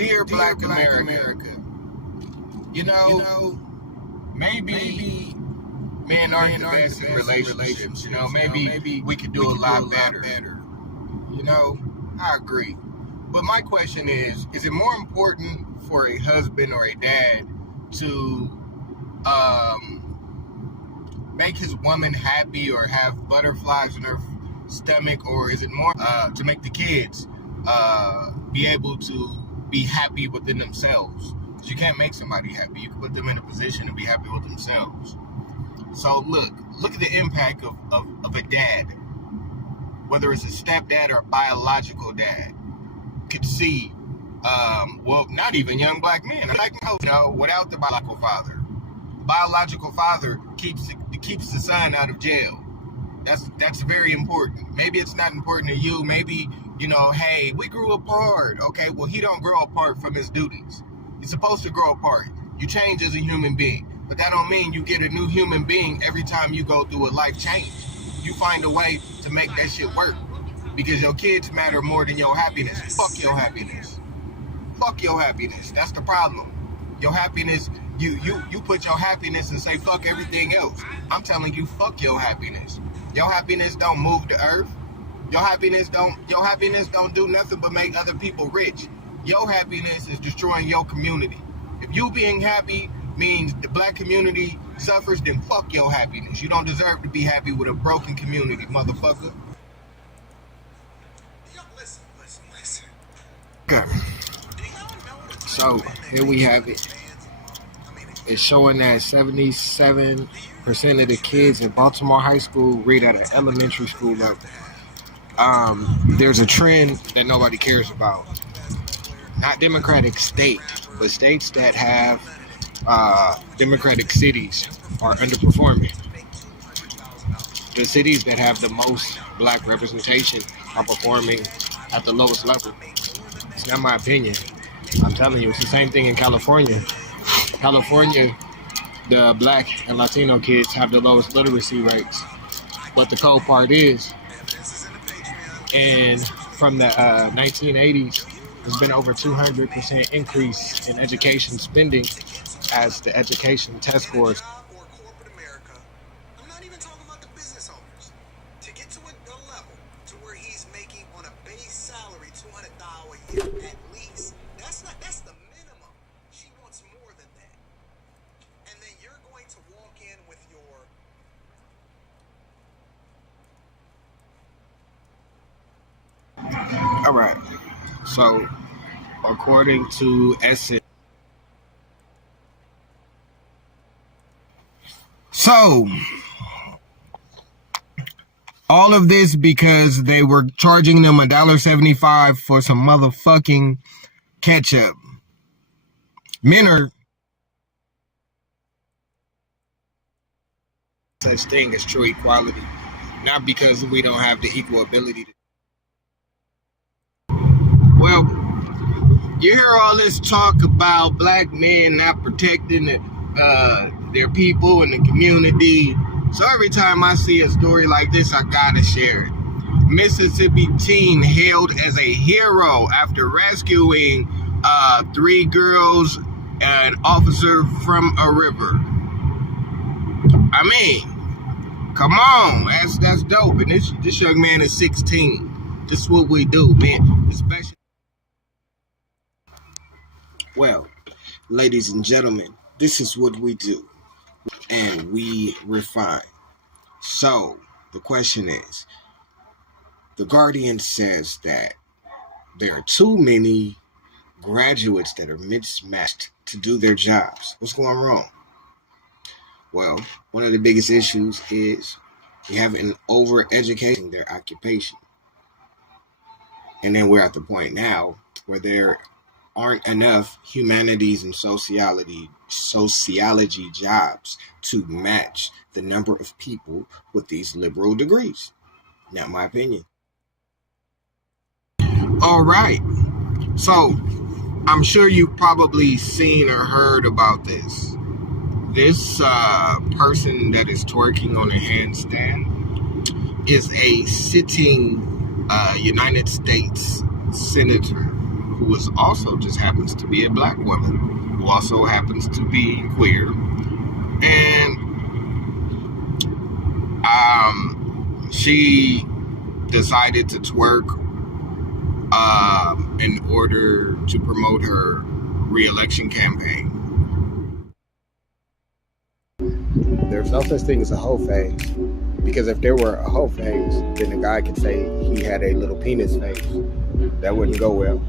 Dear Black America, maybe men aren't the best in relationships. Maybe we could do a lot better. I agree. But my question is it more important for a husband or a dad to make his woman happy or have butterflies in her stomach, or is it more to make the kids be able to be happy within themselves? Because you can't make somebody happy. You can put them in a position to be happy with themselves. So look at the impact of a dad, whether it's a stepdad or a biological dad, could see, not even young black men, without the biological father. Biological father keeps the son out of jail. That's very important. Maybe it's not important to you. Maybe, hey, we grew apart. Okay, well, he don't grow apart from his duties. He's supposed to grow apart. You change as a human being. But that don't mean you get a new human being every time you go through a life change. You find a way to make that shit work. Because your kids matter more than your happiness. Fuck your happiness. Fuck your happiness. That's the problem. Your happiness, you put your happiness and say fuck everything else. I'm telling you, fuck your happiness. Your happiness don't move the earth. Your happiness don't do nothing but make other people rich. Your happiness is destroying your community. If you being happy means the black community suffers, then fuck your happiness. You don't deserve to be happy with a broken community, motherfucker. Okay. So here we have it. It's showing that 77% of the kids at Baltimore High School read at an elementary school level. There's a trend that nobody cares about. Not Democratic state, but states that have Democratic cities are underperforming. The cities that have the most black representation are performing at the lowest level. It's not my opinion. I'm telling you, it's the same thing in California. California, the black and Latino kids have the lowest literacy rates. But the cold part is, and from the 1980s, there's been over 200% increase in education spending as the education test scores. All right. So, according to Essence, all of this because they were charging them $1.75 for some motherfucking ketchup. Men are such thing as true equality, not because we don't have the equal ability to. Well, you hear all this talk about black men not protecting their people and the community. So every time I see a story like this, I gotta share it. Mississippi teen hailed as a hero after rescuing 3 girls and an officer from a river. I mean, come on, that's dope. And this young man is 16. This is what we do, man. Especially. Well, ladies and gentlemen, this is what we do, and we refine. So, the question is, The Guardian says that there are too many graduates that are mismatched to do their jobs. What's going wrong? Well, one of the biggest issues is you have an over-educating their occupation. And then we're at the point now where there aren't enough humanities and sociology jobs to match the number of people with these liberal degrees. Not my opinion. All right. So, I'm sure you've probably seen or heard about this. This person that is twerking on a handstand is a sitting United States senator. who is also just happens to be a black woman, who also happens to be queer. And she decided to twerk in order to promote her re-election campaign. There's no such thing as a hoe phase, because if there were a hoe phase, then the guy could say he had a little penis phase. That wouldn't go well.